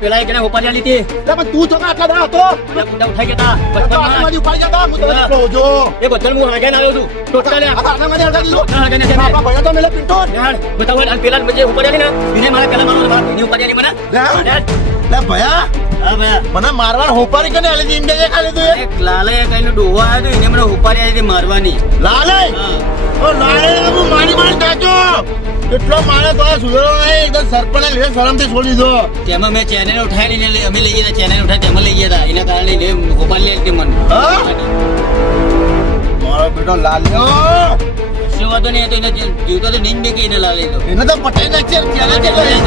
પેલા એક ઉપાડી લીધી પણ તું તો આટલા દા હતો ઉઠાઈ ગયા ઉપાડી જતા હું તો જો એ બદલ હું હગાઈને આવ્યો છું ટોટલ આનામાંથી હળગા દીધો હગાઈને છે આપણા ભૈયા તો મેલે પિંટો બતાવો પેલા જે ઉપાડી ને એને મારા પેલા મારો એને ઉપાડી મને લે ભયા હા ભયા મને મારવા હોપારી કને આલી દી ઇન્ડિયા ખાલી તું એક લાલે કઈનો ડોહો આવ્યો એને મને ઉપાડી આવી મારવાની લાલે ઓ લાલે હું મારી કાચો કેટલો મારે તો સુધરો નહીં એકદમ સરપંચ લે શરમથી છોડી દીધો તેમાં મેં ચેનલ ઉઠાવી લઈને અમે લઈ ગયા ચેનલ ઉઠાવી તેમાં લઈ ગયા એના કારણે ઉપાડી લે મને મારો બેટો લાલ્યો શું વાતો નહીં તો એને જીવતો તો નહીં કે એને લાલે તો એને તો પટાઈ નાખશે ચેનલ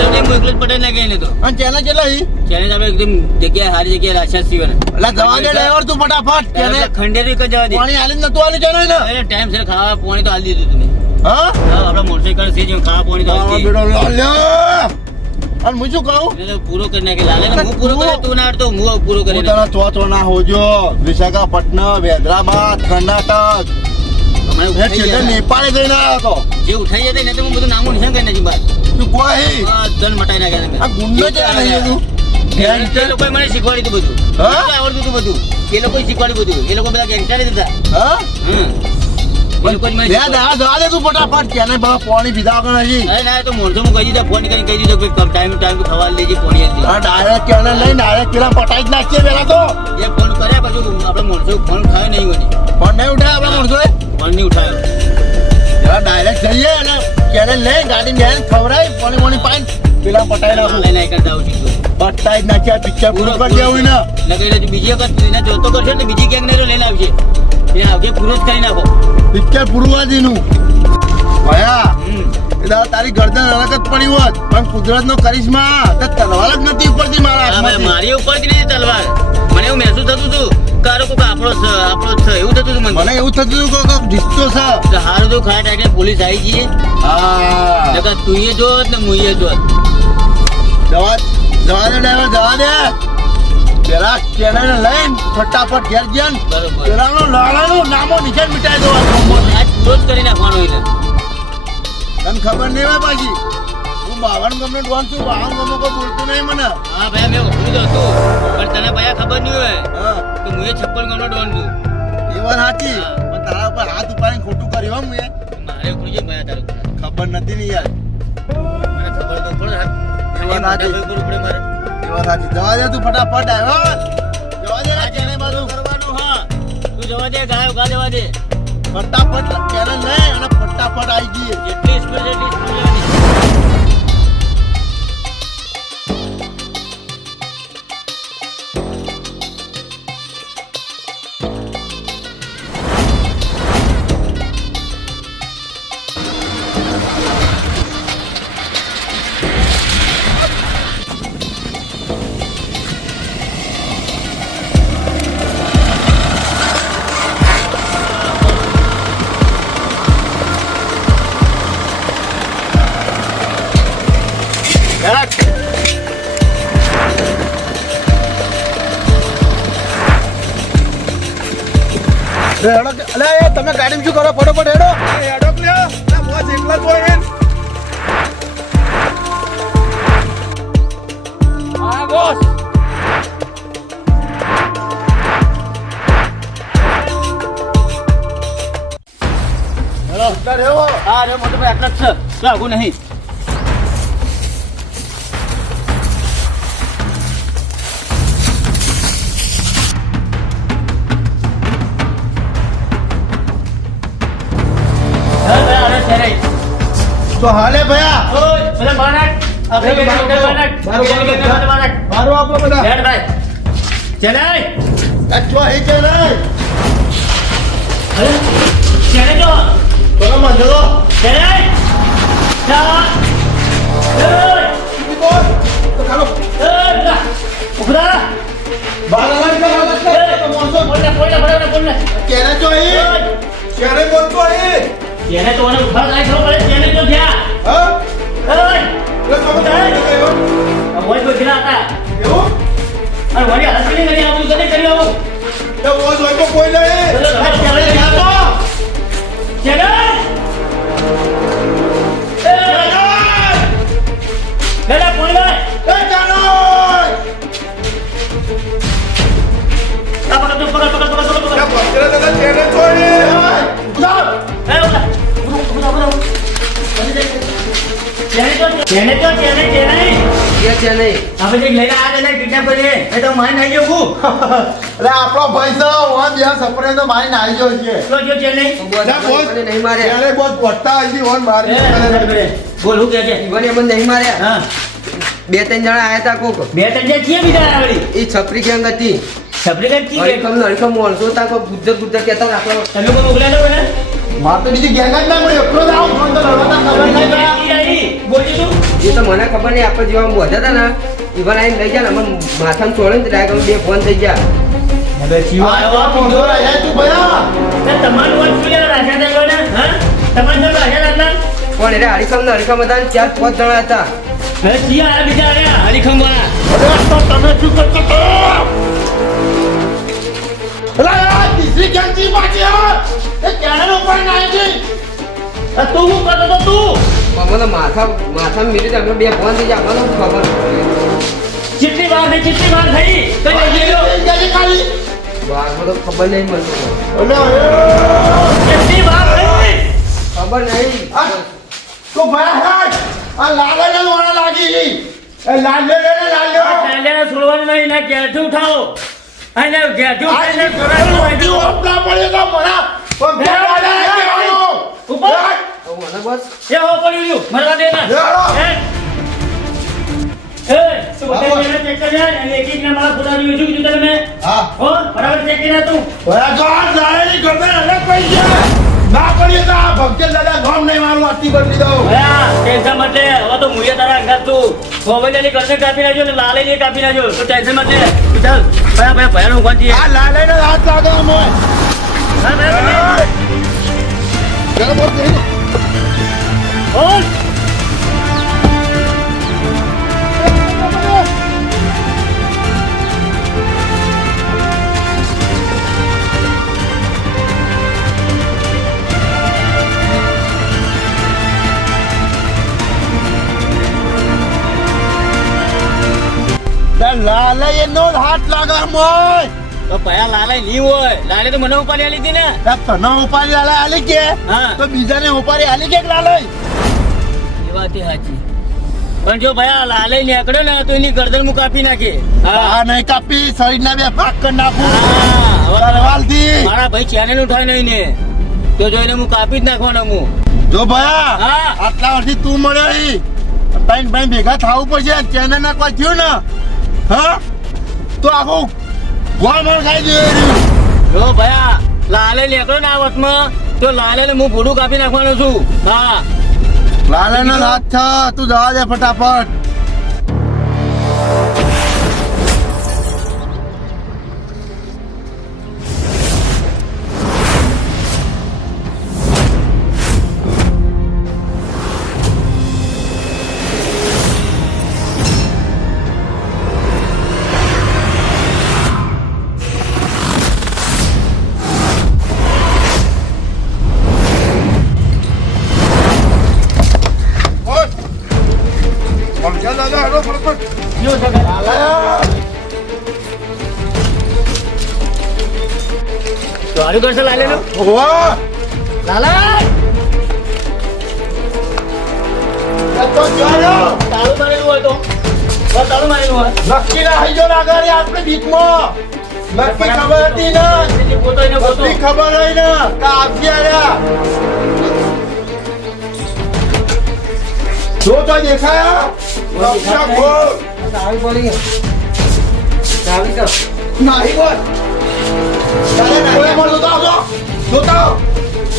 હું એકલો જ પટાઈ નાખે એને તો અને ચેનલ કેટલા હી ચેનલ આપણે એકદમ જગ્યાએ સારી જગ્યાએ રાખ્યા છીએ એટલે જવા દે ડ્રાઈવર તું ફટાફટ ચેનલ ખંડેરી કઈ જવા દે પાણી આલી નતું આલી ચેનલ ને ટાઈમ સર ખાવા પાણી તો આલી દીધું તમે હા આપડા મોટરસાઇકલ છે જેમ ખાવા પાણી તો મારો બેટો લાલ્યો અને હું શું કહું એને તો પૂરો કરી નાખે લાલે ને હું પૂરો કરે તું ના તો હું પૂરો કરી હું તને ચો ના હોજો વિશાખાપટ્ટનમ હૈદરાબાદ કર્ણાટક નેપાળે જઈને આવ્યો જે ઉઠાઈ જતા ને તો હું બધું નામું નિશાન કરી નાખી બાદ તું કોઈ ધન મટાઈ નાખ્યા આ ગુંડો ચેલા નહીં તું એ લોકોએ મને શીખવાડી હતું બધું આવડતું હતું બધું એ લોકોએ શીખવાડ્યું બધું એ લોકો બધા ગેંગસ્ટર હતા હા એ લોકોએ મને જવા દે તું ફટાફટ કેને બા પાણી પીધા વગર નથી અરે ના તો મોણસો હું કહી દીધા ફોન કરીને કહી દીધો કે ટાઈમ ખવા લેજે પાણી આપી આ ડાયરેક્ટ કેને લઈ ડાયરેક્ટ પેલા પટાઈ જ નાખીએ પેલા તો એ ફોન કર્યા પછી આપણે મોણસો ફોન ખાય નહીં હોય ફોન નહીં ઉઠાય આપણા મોણસોએ ફોન નહીં ઉઠાયો જરા ડાયરેક્ટ જઈએ અને કેને લઈ ગાડી બેન ખવડાય પાણી પાણી પેલા પટાઈ નાખું લઈને આવી કરતા આવું છું પટાઈ જ નાખ્યા પિક્ચર પૂરું કરી દેવું ને લગાઈ બીજી વખત એને જોતો કરશે ને બીજી ગેંગ ને લઈને આવશે એ આવશે પૂરો જ કરી નાખો પિક્ચર પૂરવાદીનું ભયા એટલે તારી ગરદન અલગ જ પડી હોત પણ કુદરત નો કરિશ્મા તો તલવાર જ નથી ઉપરથી મારા હાથમાં મારી ઉપરથી નથી તલવાર મને એવું મહેસૂસ થતું હતું કારો કોક આપણો છે એવું થતું હતું મને એવું થતું હતું કે રિશ્તો છે હારું તો ખાટ આટલે પોલીસ આવી ગઈ હા તું એ જોત ને હું એ જોત જવા દે ડ્રાઈવર જવા દે પેલા કેને લઈને ફટાફટ ઘેર ગયા બરોબર પેલાનો લાલાનો નામો નિશાન મિટાઈ દો આજ પૂરો જ કરી નાખવાનો એટલે તને ખબર નહીં હોય પાછી હું 52 ગમનો ડોન છું 52 ગમો કોઈ બોલતું નહીં મને હા ભાઈ મેં ઓળખું તો હતું પણ તને ભાઈ ખબર નહીં હોય હા કે હું એ 56 ગમનો ડોન છું એ વાત સાચી પણ તારા ઉપર હાથ ઉપાડીને ખોટું કર્યું હમ મારે ઉકળી જાય ભાઈ તારું ખબર નથી ને યાર મને ખબર તો પડે એ વાત સાચી પડે મારે એ વાત સાચી જવા દે તું ફટાફટ આવ્યો જવા દે કેને બાજુ કરવાનું હા તું જવા દે ગાયો ગા જવા દે ફટાફટ કેને લઈ અને ફટાફટ આવી ગઈ જેટલી સ્પીડ જેટલી સ્પીડ લેવાની તમે ગાડીમાં શું કરો ફટોફટ હેડો હેડો લ્યો બોસ એકલા જ હોય હા બોસ હેડો ઉતાર હેવો હા રે મોટો ભાઈ આટલા જ છે લાગુ નહીં તો હાલે ભયા ઓય બધા બાનાટ આપણે કે બાનાટ મારો આપણો બધા લેટ ભાઈ ચલાય અચ્છો હે છે રે અરે ચલે જો તોલા મંદલો ચલાય ચા ઓય બોલ તો ખાલો ઓય ઉભરા બાલા તો મોસો બોલને કેને તો હે કેને બોલતો હે તેને તો મને ઉઠા લાય ખબર પડે તેને તો ગયા હા ઓય લે તો કયો ઓય કોઈ ગિલા હતા એવું અરે વળી હસી નહીં આવું કદે કરી આવું તો બોલ હોય તો કોઈ નહીં ચલે ગયા તો ચલે ગડા પોઈ લે એ ચાલો તેને છોડી ઉતાર. એ ઉલા. ઉલા, ઉલા, ઉલા. તેને તો તેને કે છે નહીં આપણે જે લઈને આવ્યા હતા કિડનેપ કરીએ એ તો મારી નાખી ગયો ખૂબ એટલે આપણો ભાઈ તો ઓન જ્યાં સપને તો મારી નાઈ ગયો છે તો જો ચેન્નઈ મને નહીં માર્યા ત્યારે બહુ પટ્ટા હજી ઓન મારી બોલ હું કે છે ઈવન એમ નહીં માર્યા હા 2-3 જણા આયા તા કોક બે ત્રણ જે છીએ બીજા આવડી ઈ છપરી ગેંગ હતી સપ્લિકેટ કી હરીખમ મોણસો તા કોઈ ગુજ્જર કહેતા રાખો તમે કોઈ મોકલ્યા તો મને માર તો બીજી ગેંગ જ ના મળી એકલો જ આવું ફોન તો લડવાતા ખબર નહીં પડે. બોલજી તું એ તો મને ખબર નહીં આપણે જેવા બોધા હતા ને ઈવન આઈને લઈ ગયા ને અમે માથામાં છોડે ને ડાયરેક્ટ 2 ફોન થઈ ગયા હવે જીવા આ તો ફોન તો રાજા તું ભયા તમારું વાત શું લેવા રાજા દેલો ને હા તમારું નામ રાજા લાગના પણ એટલે હરીખમ હતા ને 4-5 જણા હતા હવે જીયા આ બીજા આયા હરીખમ વાળા અરે તો તમે શું કરતો તો અલા યાર તીસરી ગેંગ જી પાછી આ એ કેનાનો ઉપર નાઈ ગઈ તું શું કરતો તો તું મને માથામાં મિલી અમે 2 ફોન થઈ ગયા મને ખબર કેટલી વાર થઈ કઈ લઈ ગયો ગેલી ખાલી વાઘમાં તો ખબર નહીં મળતો અલા કેટલી વાર થઈ ખબર નહીં આ તો ભયા હેડ આ લાલે ને વાળા લાગી એ લાલે પહેલે છોડવાનું નહીં ને ઘેરથી ઉઠાવો અને ઘેરથી ઉઠાવીને છોડવાનું હોય તો. ઓપલા પડ્યો તો મરા પણ ભેડા કેવાનો ઉપર તો મને બસ એ હો પડ્યું રહ્યું મરવા દે ના લેવડો. એ તું બધા જેને ચેક કરી આય અને એક એક ને મારા ફોટા જોઈ કીધું તમે હા હો બરાબર ચેક કરી તું ભયા તો આ લાલેની ગમે અલગ પડી ગયા ના પડીએ તો આ ભક્તે દાદા ગામ નહીં મારું આતી બદલી દઉં ભયા ટેન્શન મત લે હવે તો મુએ તારા અંગાત તું મોબાઈલ ની કાપી નાખ્યો ને લાલે ની કાપી નાખ્યો તો ટેન્શન મત લે તું ચાલ ભયા નું ઉભા છીએ આ લાલેને હાથ લાગે મોય હા ભયા ચાલો બોલ દે બોલ લાલે એનો હાથ લાગે મોય તો ભયા લાલે નહીં હોય લાલે તો મને ઉપાડી આલી હતી ને તને ઉપાડી લાલે આલી કે હા તો બીજાને ઉપાડી આલી કે લાલે એ વાત એ સાચી પણ જો ભયા લાલે નીકળ્યો ને તો એની ગરદન હું કાપી નાખે આ નહીં કાપી શરીર ના બે ભાગ કરી નાખું હા તલવાલ થી મારા ભાઈ ચેનલ ઉઠાય નહીં ને તો જોઈને હું કાપી જ નાખવાનો હું જો ભયા હા. આટલા વર્ષથી તું મળ્યો ઈ ત્રણ ભાઈ ભેગા થવું પડશે ચેનલ ના કોઈ થયું ને હા તો આખું ગોળ મોળ ખાઈ દે જો ભયા લાલે નીકળ્યો ને આ વખતમાં તો લાલે ને હું ભૂડું કાપી નાખવાનો છું હા લાલે નો હાથ છે તું જવા દે ફટાફટ જો સારું કરશે લાલે નું લાલા તાળું મારેલું હોય તો તાળું મારેલું હોય નક્કી ના હઈ જો લાગે આપણે બીકમાં નક્કી ખબર હતી ને એટલે પોતો એને પોતો નક્કી ખબર હોય ને કે આપી આયા જો તો દેખાયા નકશા ખોલ ચાવી બોલી ચાવી તો નહીં બોલ ચાલે નહીં બોલ જોતા આવજો જોતા આવો.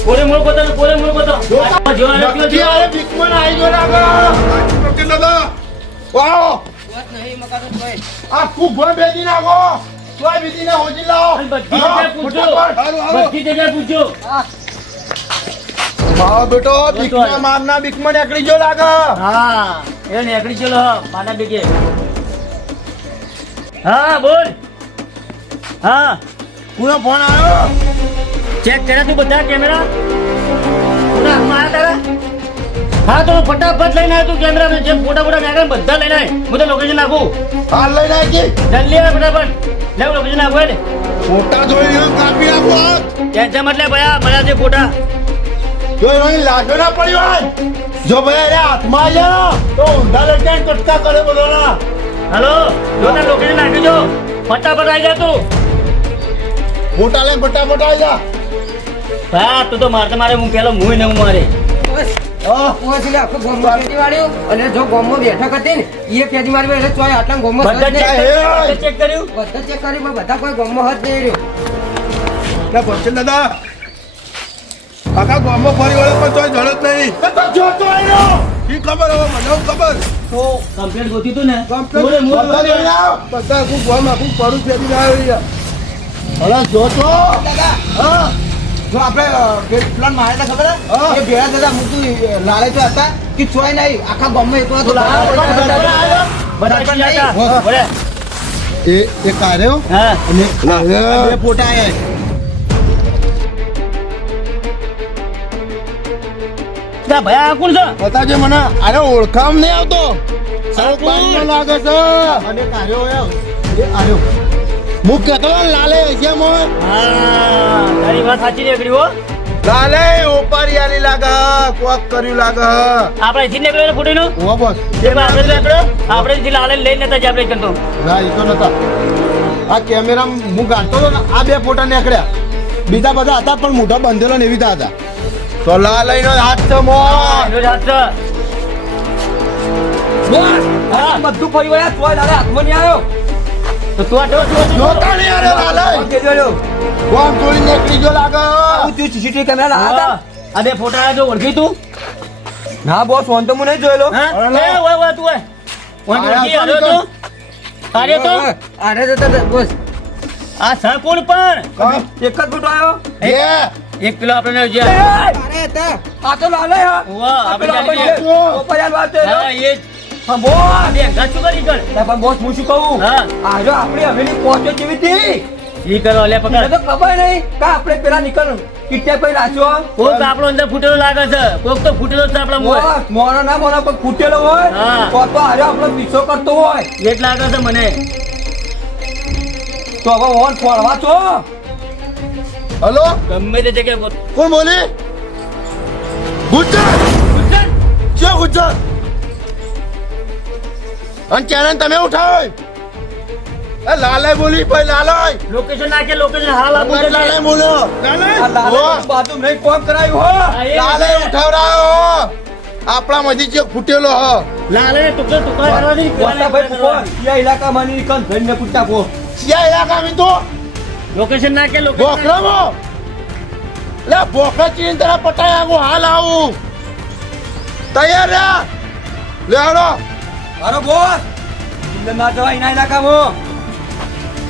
પોરે મોળ પોતો જોતા જો આને કયો નક્કી છે આયા બીકમાં આઈ જો લાગે નક્કી દાદા વાહ વાત નહીં મકાતો ભાઈ આ ખૂબ બેજી નાખો તોય બીજી ના હોજી લાવો બધી જગ્યાએ પૂછજો બધી જગ્યાએ પૂછજો મારો બેટો બીકમાં મારના બીકમાં નીકળી જો લાગે હા એ નીકળી ચલો માના બેગે હા બોલ હા કોનો ફોન આવ્યો ચેક કર્યા તું બધા કેમેરા પૂરા હાથમાં આવ્યા તારા હા તો હું ફટાફટ લઈને આવ્યો તું કેમેરા જેમ ફોટા નાખે બધા લઈને આય હું તો લોકેશન નાખું હાલ લઈને આવી જલ્દી આવે ફટાફટ લેવ લોકેશન નાખું એટલે મોટા જોઈ કાપી નાખો હાથ ટેન્શન એટલે ભયા મળ્યા છે ફોટા જો એની લાશો ના પડી હોય જો ભાઈ અરે હાથમાં આવ્યા તો ઊંધા લઈને કટકા કરે બધાના હાલો જો તાર લોકેશન નાખી જો ફટાફટ આવી જા તું ફોટા લઈને ફટાફટ આવી જા ભયા તું તો મારતા મારે હું પેલો મું ને હું મારે પહોંચી લે આખો ગામમાં ફેરી વાળ્યો અને જો ગામમાં બેઠક હતી ને એ ફેરી મારી એટલે ચોય આટલા ગામમાં બધા સજ નહીં. ચેક કર્યું બધા ચેક કરી પણ બધા કોઈ ગામમાં હજ નહીં રહ્યો ના પહોંચે દાદા આખા ગામમાં ફરી વળે પણ તોય જડત નહીં તો જોતો આવ્યો ઈ ખબર હવે મને હું ખબર તો કમ્પ્લેટ ગોતી તું ને બધા જોઈ આવ બધા આખું ગામ આખું પડું ફેરી ના આવી અરે જોતો દાદા હા જો આપણે પ્લાન માર્યા ખબર હા. એ ભેળા દાદા મૂકતું લાલે તો હતા કે ચોય નહીં આખા ગામમાં એકલો હતો એ કાર્યો હા અને બે ફોટા આયા તા ભયા આ કોણ છે બતાજે મને અરે ઓળખામ નહીં આવતો સારો બાંધો લાગે છે અને કાર્યો એ આર્યો હું કહેતો હતો ને લાલે છે મોય હા તારી વાત સાચી નીકળી હો લાલે ઓપારિયાની લાગે કોક કર્યું લાગે આપણે અહીંથી નીકળ્યો ફોટો નો ઓ બોસ આપણે નીકળ્યો આપણે અહીંથી લાલે લઈને નતા જ આપણે કરતો ના એ તો નતા આ કેમેરા હું કાઢતો હતો ને આ બે ફોટા નીકળ્યા બીજા બધા હતા પણ મોઢા બંધેલો ને એવી રીતે હતા તો લાલઈનો હાથ છે મોય એનો જ હાથ છે. હા બધું ફરી વળ્યા ચોય લાલે હાથમાં નહીં આવ્યો તો તું આટલો જોતા નહીં અરે લાલઈ કોમ તોડી નીકળી ગયો લાગે સીસીટીવી કેમેરા હા આ બે ફોટા જો ઓળખી તું ના બોસ ફોન તો હું નહીં જોયેલો હા અરે. એ ઓય ઓય તું ઓય ઓય ઓળખી આર્યો તો આર્યો તો અરે તો બોસ આ સર કોણ પણ એક જ ફોટો આવ્યો એક કિલો આપણે જે અરે તા આ તો લાલે હા વાહ આપણે ચાલી ગયા. ઓપરિયાલ વાત હા એ જ હા બોસ બે ગાચું કરી કર પણ બોસ હું શું કહું હા આજો આપણી હવેલી પહોંચ્યો કેવી હતી ઈ કરો લે મને પકડ તો ખબર નહીં કે આપણે પેલા નીકળ કિટનેપ કરી રાખ્યો કોક આપણો અંદર ફૂટેલો લાગે છે કોક તો ફૂટેલો છે આપણા મોય બોસ મોનો ના મોનો પણ ફૂટેલો હોય હા. તો આજો આપણો પીછો કરતો હોય એ જ લાગે છે મને તો હવે ઓન ફોડવા છો હલો ગમે તે જગ્યાએ કોણ બોલે ગુજરાત છે ગુજરાત અને ચેનલ તમે ઉઠાવો એ લાલે બોલી ભાઈ લાલે લોકેશન નાખે લોકેશન હાલ આપું છે લાલે બોલ્યો આ લાલે બાજુ નહીં કોમ કરાયું હો લાલે ઉઠાવરાયો આપણામાંથી જે ફૂટેલો હ લાલે ટુકડો ટુકડા કરવાથી કોતા ભાઈ કોણ યા ઇલાકામાં ની કન ધન્ય પૂછતા કો સિયા ઇલાકા મી તો લોકેશન નાખે લોકેશન બોકરામો લે બોકરા ચીન તરા પટાય આગો હાલ આવું તૈયાર રે લે હાલો અરે બોસ ઇન્દર ના જવાય ના ઇલાકામાં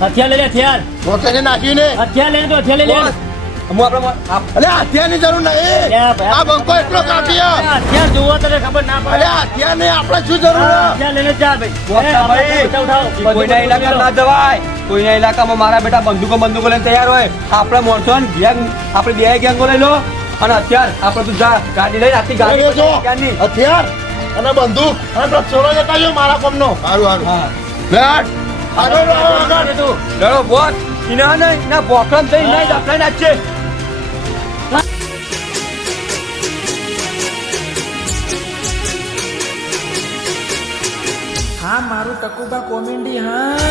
હથિયાર લઈ લે હથિયાર બોકરાને નાખીને હથિયાર લઈને તો હથિયાર લઈ લે બોસ હું આપણે અલે હથિયારની જરૂર નહીં લે ભાઈ. આ બંકો એટલો કાપ્યો હથિયાર જોવો તો ખબર ના પડે અલે હથિયાર નહીં આપણે શું જરૂર હે? હથિયાર લઈને ચાલ ભાઈ બોસા ભાઈ ઉઠાવ કોઈના ઇલાકામાં ના જવાય કોઈના ઇલાકામાં મારા બેટા બંદૂકો લઈને તૈયાર હોય આપણે મોણસો ને ગેંગ આપણે બે ગેંગો લઈ લો અને અત્યાર આપણે તું જા ગાડી લઈને આખી ગાડી અરે જો ક્યાંની? હથિયાર અને બંદૂક અને પેલો છોડો જતા જો મારા કોમનો સારું સારું હા લેટ આગળ આગળ તું લડો બોસ ઇના નહીં ના બોકરમ થઈ નહીં દાખલા નાખશે હા મારું ટકુબા કોમેડી હા